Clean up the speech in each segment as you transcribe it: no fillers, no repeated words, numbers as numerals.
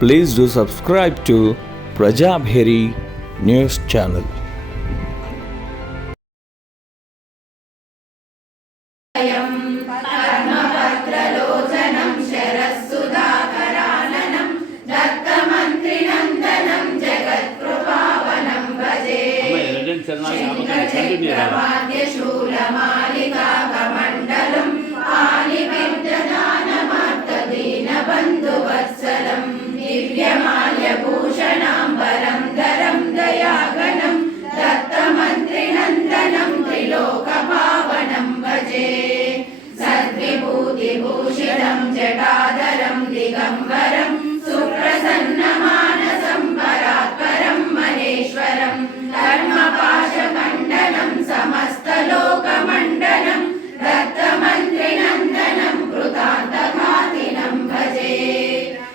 Please do subscribe to Prajabheri News Channel. दिव्यमाल्यभूषणाम्बरं धरं दयागणं दत्तमन्त्रिनन्दनं त्रिलोकपावनं भजे। सद्विभूतिभूषितं जटाधरं दिगम्बरं सुप्रसन्नमानसं परात्परं महेश्वरं धर्मपाशखण्डनं समस्तलोकमण्डनं दत्तमन्त्रिनन्दनं कृतान्तघातिनं भजे।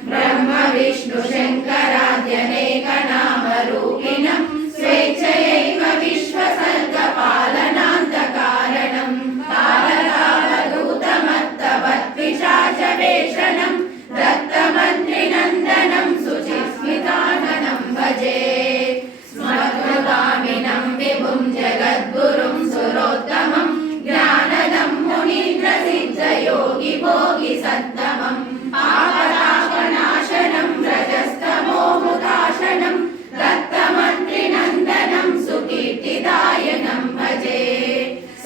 ब्रह्म विष्णु शङ्कराद्यनेकनामरूपिणं स्वेच्छयैव विश्वसर्गपालनान्तकारणं तारकावधूतमत्तवत्पिशाचवेषणं दत्तमन्त्रिनन्दनं शुचिस्मिताननं भजे। स्मृतगामिनं विभुं जगद्गुरुं सुरोत्तमं ज्ञानदं मुनीन्द्रसिद्धयोगिभोगि सत्तमं पापतापनाशनं रजस्तमोमुदाशनं दत्तमन्त्रिनन्दनं सुकीर्तिदायकं भजे।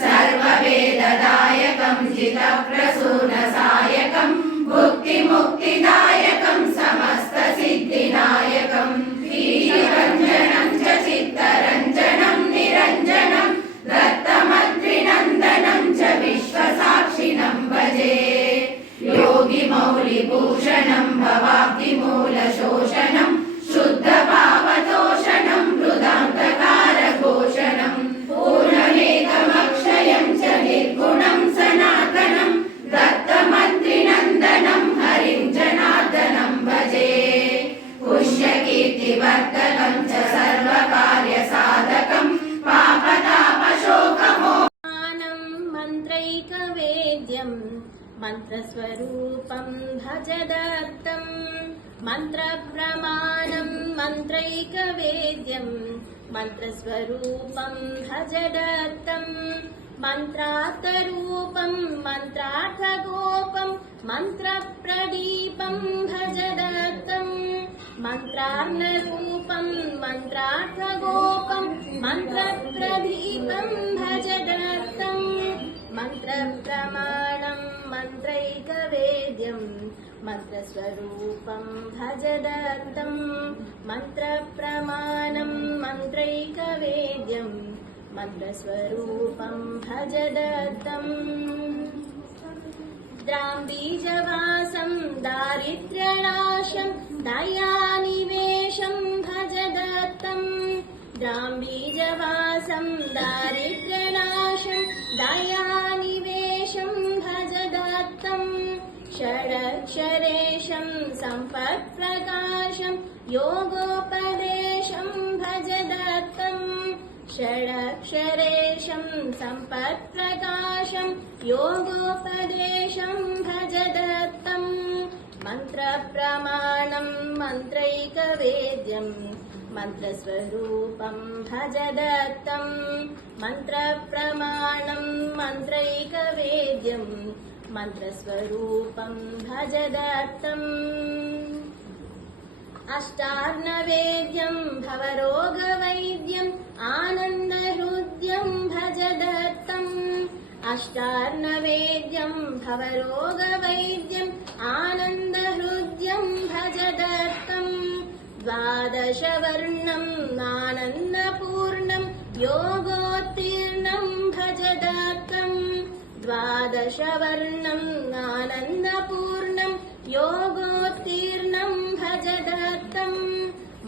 सर्ववेददायकं जितप्रसूनसायकं भुक्तिमुक्तिदायकं समस्तसिद्धिनायकं वीररञ्जनं च चित्तरञ्जनं निरञ्जनं दत्तमन्त्रिनन्दनं च विश्वसाक्षिणं भजे। योगिमौलिभूषणं भवाब्धिमूलशोषणं शुद्धपावतोषणं हृदान्तकारघोषणं पूर्णमेकमक्षयं च निर्गुणं सनातनं दत्तमन्त्रिनन्दनं हरिं जनार्दनं भजे। पुष्यकीर्तिवर्धकं च सर्वकार्यसाधकं पापतापशोकमोहनं मन्त्रैकवेद्यं मन्त्रस्वरूपं भज दत्तं मन्त्रप्रमाणं मन्त्रैकवेद्यं मन्त्रस्वरूपं भज दत्तं मन्त्रार्थरूपं मन्त्रार्थगोपं मन्त्रप्रदीपं भज दत्तं मन्त्रार्णरूपं मन्त्रार्थगोपं मन्त्रप्रदीपं भज दत्तं मन्त्रप्रमाणं मन्त्रैकवेद्यं मन्त्रस्वरूपं भज दत्तं मन्त्रप्रमाणं मन्त्रैकवेद्यं मन्त्रस्वरूपं भज दत्तम् द्राम्बीजवासं दारिद्र्यनाशं दयानिवेशं भज दत्तं द्राम्बीजवासं दारिद्र्यनाशं दयानिवेशं भज दत्तं षडक्षरेशं सम्पत्प्रकाशं योगोपदेशं भज दत्तं षडक्षरेशं सम्पत्प्रकाशं योगोपदेशं भज दत्तं मन्त्रप्रमाणं मन्त्रैकवेद्यं मन्त्रस्वरूपं भज दत्तं मन्त्रप्रमाणं मन्त्रैकवेद्यं मन्त्रस्वरूपं भज दत्तम् अष्टार्णवेद्यं भवरोगवैद्यम् आनन्दहृद्यं भज दत्तम् अष्टार्णवेद्यं भवरोगवैद्यम् आनन्दहृद्यं भज दत्तम् द्वादशवर्णम् आनन्दपूर्णं योगोत्तीर्णं भज दत्तम् द्वादशवर्णम् आनन्दपूर्णं योगोत्तीर्णं भज दत्तं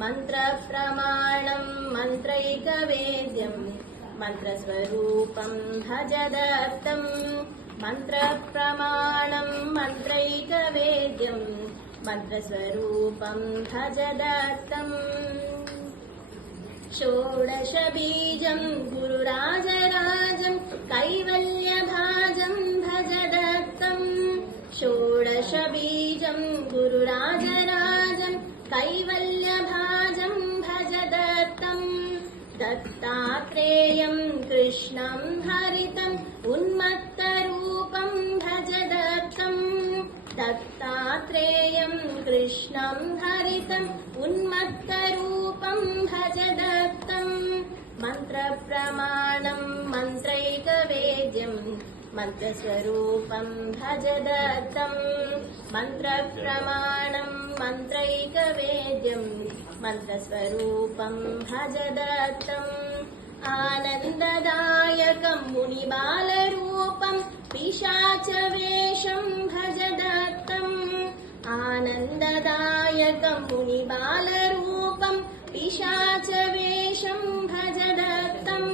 मन्त्रप्रमाणं मन्त्रैकवेद्यं मन्त्रस्वरूपं भज दत्तं मन्त्रप्रमाणं मन्त्रैकवेद्यं मन्त्रस्वरूपं भज दत्तम् षोडशबीजं गुरुराजराजं कैवल्यभाजं भज दत्तं षोडशबीजं गुरुराजराजं कृष्णं हरितम् उन्मत्तरूपं भज दत्तम् दत्तात्रेयं कृष्णं हरितम् उन्मत्तरूपं भज दत्तम् मन्त्रप्रमाणं मन्त्रैकवेद्यम् मन्त्रस्वरूपं भज दत्तम् मन्त्रप्रमाणं मन्त्रैकवेद्यम् मन्त्रस्वरूपं भज दत्तम् आनन्ददायकं मुनिबालरूपं पिशाचवेषं भज दत्तम् आनन्ददायकं मुनिबालरूपं पिशाचवेषं भज दत्तम्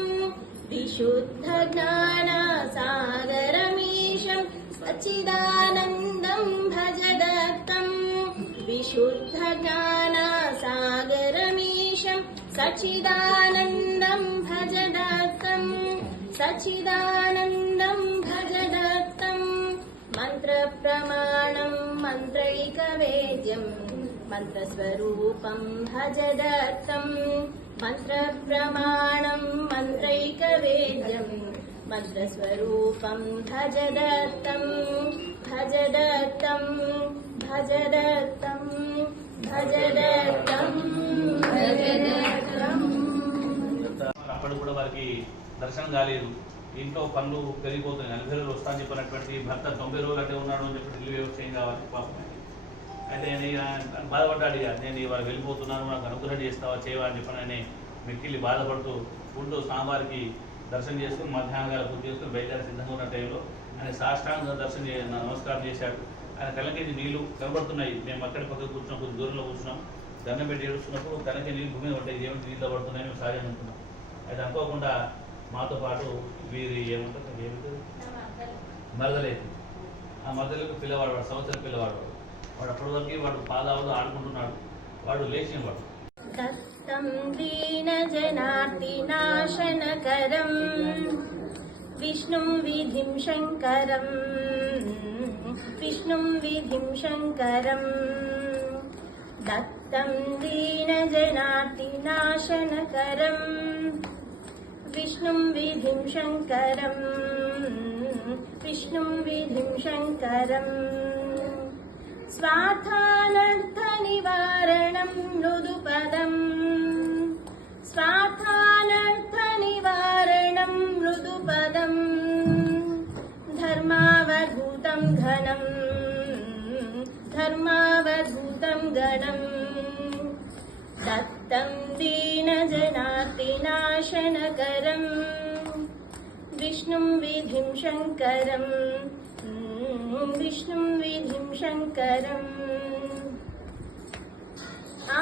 विशुद्धज्ञानसागरमीशं सच्चिदानन्दं भज दत्तम् विशुद्धज्ञानसागरमीशं सच्चिदानन्दं भज दत्तम् सच्चिदानन्दं भज दत्तम् मन्त्रप्रमाणं मन्त्रैकवेद्यम् मन्त्रस्वरूपं भज दत्तम् मन्त्रप्रमाणं मन्त्रैकवेद्यम् मन्त्रस्वरूपं भज दत्तम् भज दत्तम् भज दत्तम् भज दत्तम् भज दत्तम् అప్పుడు కూడా వారికి దర్శనం కాలేదు. ఇంట్లో పనులు పెరిగిపోతున్నాయి. 40 రోజులు వస్తాను చెప్పినటువంటి భర్త 90 రోజులు అంటే ఉన్నాడు అని చెప్పి ఢిల్లీ వ్యవసాయం కావాలి పాపం. అయితే నేను బాధపడ్డాడు. ఇక నేను ఇవాళ వెళ్ళిపోతున్నాను, నాకు అనుగ్రహం చేస్తావా చేయవా అని చెప్పి ఆయన మిక్కిలి బాధపడుతూ ఉంటూ స్వామివారికి దర్శనం చేసుకుని మధ్యాహ్నం గారు పూర్తి చేసుకుని బయలుదేరి సిద్ధంగా ఉన్న టైంలో ఆయన సాష్టాంగ నమస్కారం చేశాడు. ఆయన కళ్ళకి నీళ్లు కనబడుతున్నాయి. మేము అక్కడి పక్కన కూర్చున్నాం, కొద్ది దూరంలో కూర్చున్నాం. దండం పెట్టి ఏడుస్తున్నప్పుడు కళ్ళకి నీళ్ళు భూమి పడ్డాయి. ఏమిటి నీళ్ళు పడుతున్నాయని మేము సహాయం అనుకున్నాం. అయితే అనుకోకుండా మాతో పాటు వీరి ఏమంటారు మరదలేదు. ఆ మరదలకు పిల్లవాడు, వాడు సంవత్సరం పిల్లవాడు. వాడు అప్పటి వరకు వాడు పాదాలు ఆడుకుంటున్నాడు. వాడు లేచిన వాడు. దత్తం దీనజనార్దినాశనకరం విష్ణుం విధిం శంకరం విష్ణుం విధిం శంకరం దత్తం దీనజనార్దినాశనకరం విష్ణుం విధిం శంకరం విష్ణుం విధిం శంకరం స్వార్థానర్థనివారణం మృదుపదం స్వార్థానర్థనివారణం మృదుపదం ధర్మావధూతం ఘనం ధర్మావధూతం గణం దత్తం దీనజనార్దినాశనకరం విష్ణుం విధిం శంకరం విష్ణుం విధిం శంకరం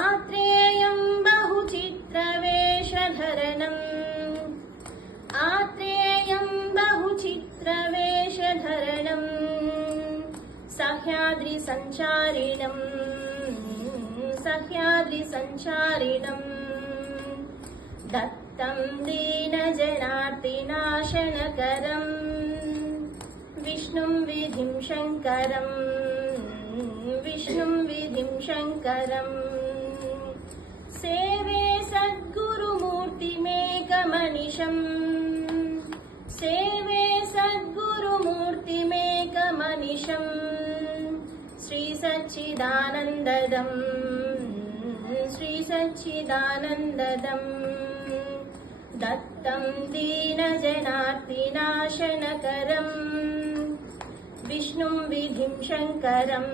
ఆత్రేయం బహుచిత్రవేషధరణం ఆత్రేయం బహుచిత్రవేషధరణం సహ్యాద్రి సంచారిణం సహ్యాద్రి సంచారిణం దత్తం దీనజనార్దినాశనకరం విష్ణుం విధిం శంకరం విష్ణుం విధిం శంకరం సేవే సద్గురుమూర్తిమేకమనిశం సేవే సద్గురుమూర్తిమేకమనిశం శ్రీ సచ్చిదానందదం శ్రీ సచ్చిదానందదం దత్తం దీనజనార్దినాశనకరం విష్ణుం విధిం శంకరం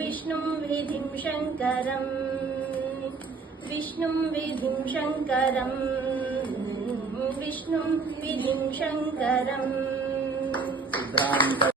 విష్ణుం విధిం శంకరం విష్ణుం విధిం శంకరం విష్ణుం విధిం శంకరం